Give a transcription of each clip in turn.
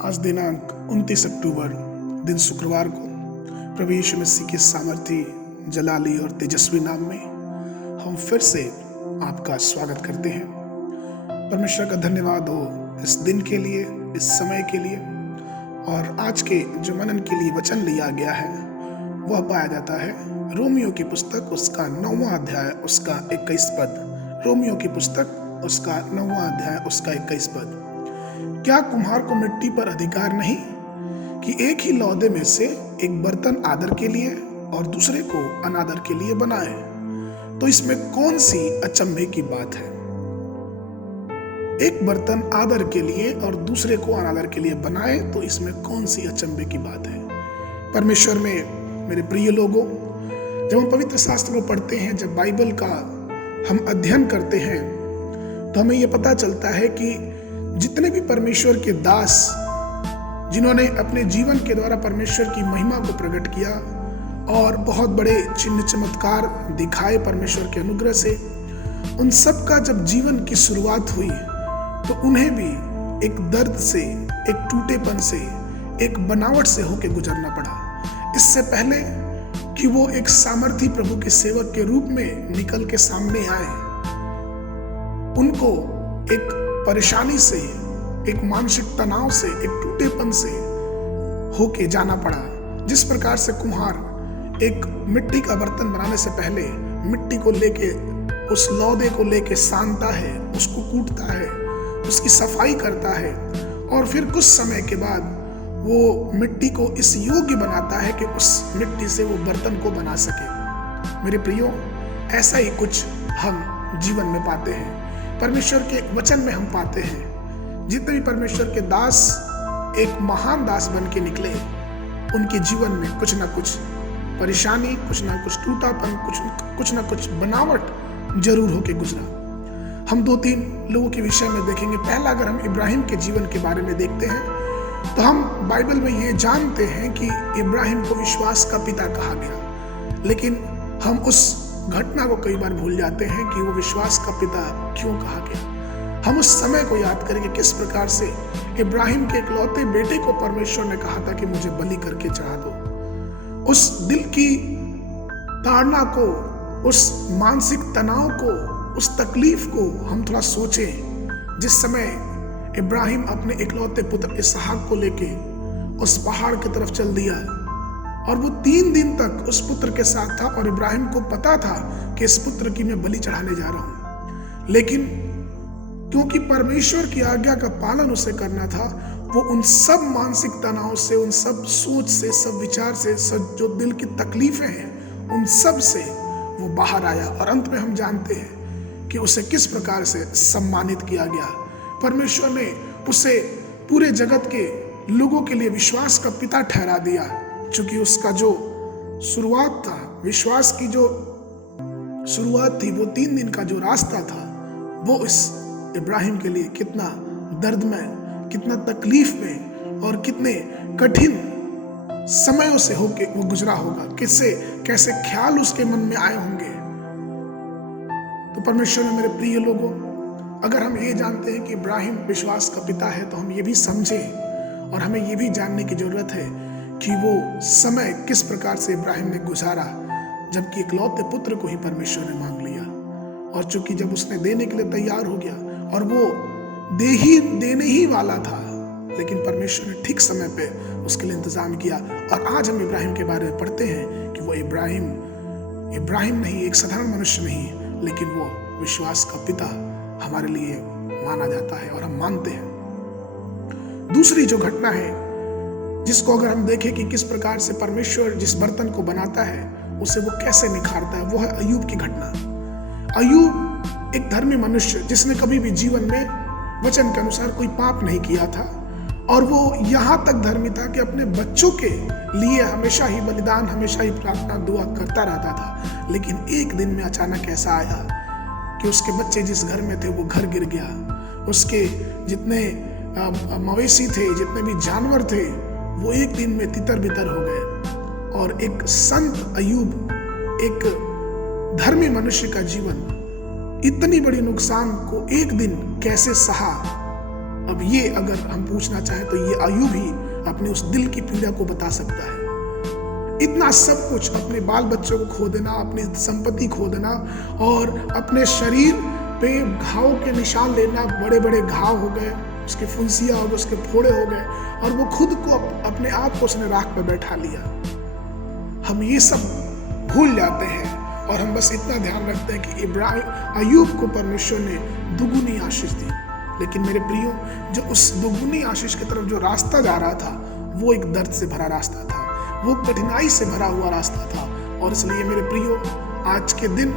आज दिनांक 29 अक्टूबर दिन शुक्रवार को प्रभु यीशु मसीह के सामर्थी जलाली और तेजस्वी नाम में हम फिर से आपका स्वागत करते हैं। परमेश्वर का धन्यवाद हो इस दिन के लिए, इस समय के लिए। और आज के जो मनन के लिए वचन लिया गया है वह पाया जाता है रोमियो की पुस्तक उसका 9वां अध्याय उसका 21 पद। रोमियो की पुस्तक उसका 9वां अध्याय उसका 21 पद। क्या कुम्हार को मिट्टी पर अधिकार नहीं कि एक ही लौदे में से एक बर्तन आदर के लिए और दूसरे को अनादर के लिए बनाए? तो इसमें कौन सी अचंभे की बात है? एक बर्तन आदर के लिए और दूसरे को अनादर के लिए बनाए, तो इसमें कौन सी अचंभे की बात है? परमेश्वर में मेरे प्रिय लोगों, जब हम पवित्र शास्त्र को पढ़ते हैं, जब बाइबल का हम अध्ययन करते हैं, तो हमें यह पता चलता है कि जितने भी परमेश्वर के दास जिन्होंने अपने जीवन के द्वारा परमेश्वर की महिमा को प्रकट किया और बहुत बड़े चिन्ह चमत्कार दिखाए परमेश्वर के अनुग्रह से, उन सब का जब जीवन की शुरुआत हुई तो उन्हें भी एक दर्द से, एक टूटेपन से, एक बनावट से होकर गुजरना पड़ा। इससे पहले कि वो एक सामर्थी प्रभु के सेवक के रूप में निकल के सामने आए, उनको एक परेशानी से, एक मानसिक तनाव से, एक टूटेपन से होके जाना पड़ा। जिस प्रकार से कुम्हार एक मिट्टी का बर्तन बनाने से पहले मिट्टी को लेके, उस लौदे को लेके सानता है, उसको कूटता है, उसकी सफाई करता है और फिर कुछ समय के बाद वो मिट्टी को इस योग्य बनाता है कि उस मिट्टी से वो बर्तन को बना सके। मेरे प्रियो, ऐसा ही कुछ हम जीवन में पाते हैं, परमेश्वर के वचन में हम पाते हैं। जितने भी परमेश्वर के दास एक महान दास बन के निकले, उनके जीवन में कुछ ना कुछ परेशानी, कुछ ना कुछ टूटापन, कुछ ना कुछ बनावट जरूर होके गुजरा। हम 2-3 लोगों के विषय में देखेंगे। पहला, अगर हम इब्राहिम के जीवन के बारे में देखते हैं तो हम बाइबल में ये जानते हैं कि इब्राहिम को विश्वास का पिता कहा गया, लेकिन हम उस घटना को कई बार भूल जाते हैं कि वो विश्वास का पिता क्यों कहा गया। हम उस समय को याद करेंगे किस प्रकार से इब्राहिम के इकलौते बेटे को परमेश्वर ने कहा था कि मुझे बलि करके चढ़ा दो। उस दिल की ताड़ना को, उस मानसिक तनाव को, उस तकलीफ को हम थोड़ा सोचें। जिस समय इब्राहिम अपने इकलौते पुत्र इसहाक को लेके उस पहाड़ की तरफ चल दिया और वो 3 दिन तक उस पुत्र के साथ था और इब्राहिम को पता था कि इस पुत्र की मैं बलि चढ़ाने जा रहा हूं, लेकिन क्योंकि परमेश्वर की आज्ञा का पालन उसे करना था, वो उन सब मानसिक तनाव से, उन सब सोच से, सब विचार से, सब जो दिल की तकलीफें हैं, उन सब से वो बाहर आया। और अंत में हम जानते हैं कि उसे किस प्रकार से सम्मानित किया गया। परमेश्वर ने उसे पूरे जगत के लोगों के लिए विश्वास का पिता ठहरा दिया, क्योंकि उसका जो शुरुआत था, विश्वास की जो शुरुआत थी, वो 3 दिन का जो रास्ता था, वो इस इब्राहिम के लिए कितना दर्दमय, कितना तकलीफ में और कितने कठिन समयों से होके वो गुजरा होगा। कैसे ख्याल उसके मन में आए होंगे। तो परमेश्वर में मेरे प्रिय लोगों, अगर हम ये जानते हैं कि इब्राहिम विश्वास का पिता है, तो हम ये भी समझें और हमें ये भी जानने की जरूरत है कि वो समय किस प्रकार से इब्राहिम ने गुजारा, जबकि इकलौते पुत्र को ही परमेश्वर ने मांग लिया। और चूंकि जब उसने देने के लिए तैयार हो गया और वो देने ही वाला था, लेकिन परमेश्वर ने ठीक समय पे उसके लिए इंतजाम किया। और आज हम इब्राहिम के बारे में पढ़ते हैं कि वो इब्राहिम नहीं, एक साधारण मनुष्य नहीं, लेकिन वो विश्वास का पिता हमारे लिए माना जाता है और हम मानते हैं। दूसरी जो घटना है जिसको अगर हम देखें कि किस प्रकार से परमेश्वर जिस बर्तन को बनाता है उसे वो कैसे निखारता है, वो है अय्यूब की घटना। अय्यूब एक धर्मी मनुष्य जिसने कभी भी जीवन में वचन के अनुसार कोई पाप नहीं किया था, और वो यहाँ तक धर्मी था कि अपने बच्चों के लिए हमेशा ही बलिदान, हमेशा ही प्रार्थना दुआ करता रहता था। लेकिन एक दिन में अचानक ऐसा आया कि उसके बच्चे जिस घर में थे वो घर गिर गया। उसके जितने मवेशी थे, जितने भी जानवर थे, वो एक दिन में तितर बितर हो गए। और एक संत अय्यूब, एक धर्मी मनुष्य का जीवन इतनी बड़ी नुकसान को एक दिन कैसे सहा, अब अब ये अगर हम पूछना चाहें तो ये अय्यूब ही अपने उस दिल की पीड़ा को बता सकता है। इतना सब कुछ, अपने बाल बच्चों को खो देना, अपनी संपत्ति खो देना और अपने शरीर पे घाव के निशान लेना, बड़े बड़े घाव हो गए, उसके फुंसियां हो गए, उसके फोड़े हो गए और वो खुद को अपने आप को उसने राख पे बैठा लिया। हम ये सब भूल जाते हैं और हम बस इतना ध्यान रखते हैं कि अय्यूब को परमेश्वर ने दुगुनी आशीष दी। लेकिन मेरे प्रियो, जो उस दुगुनी आशीष की तरफ जो रास्ता जा रहा था वो एक दर्द से भरा रास्ता था, वो कठिनाई से भरा हुआ रास्ता था। और इसलिए मेरे प्रियो, आज के दिन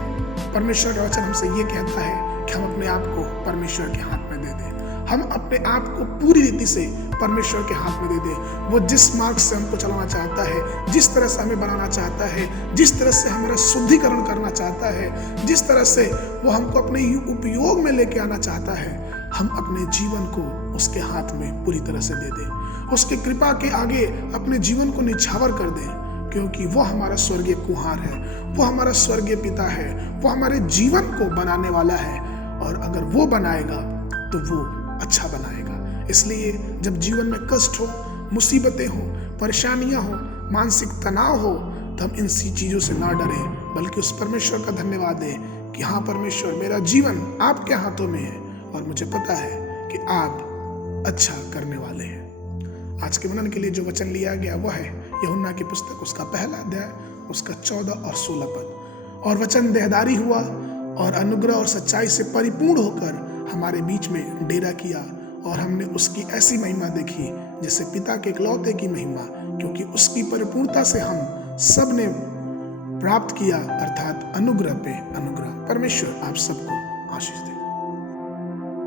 परमेश्वर का वचन हमसे ये कहता है कि हम अपने आप को परमेश्वर के हाथ में दे दें। हम अपने आप को पूरी रीति से परमेश्वर के हाथ में दे दें। वो जिस मार्ग से हमको चलाना चाहता है, जिस तरह से हमें बनाना चाहता है, जिस तरह से हमारा शुद्धिकरण करना चाहता है, जिस तरह से वो हमको अपने उपयोग में लेके आना चाहता है, हम अपने जीवन को उसके हाथ में पूरी तरह से दे दें। उसकी कृपा के आगे अपने जीवन को निछावर कर दें, क्योंकि वो हमारा स्वर्गीय कुम्हार है, वो हमारा स्वर्गीय पिता है, वो हमारे जीवन को बनाने वाला है। और अगर वो बनाएगा तो वो अच्छा बनाएगा। इसलिए जब जीवन में कष्ट हो, मुसीबतें हो, परेशानियां हो, मानसिक तनाव हो, तो हम इन सी चीजों से ना डरें, बल्कि उस परमेश्वर का धन्यवाद दें कि हाँ परमेश्वर, मेरा जीवन आपके हाथों में है और मुझे पता है कि आप अच्छा करने वाले हैं। आज के मनन के लिए जो वचन लिया गया वह है यूहन्ना की पुस्तक, उसका पहला अध्याय, उसका 14 और 16 पद। और वचन देहधारी हुआ और अनुग्रह और सच्चाई से परिपूर्ण होकर हमारे बीच में डेरा किया, और हमने उसकी ऐसी महिमा देखी जैसे पिता के इकलौते की महिमा, क्योंकि उसकी परिपूर्णता से हम सब ने प्राप्त किया, अर्थात अनुग्रह पे अनुग्रह। परमेश्वर आप सबको आशीष दे।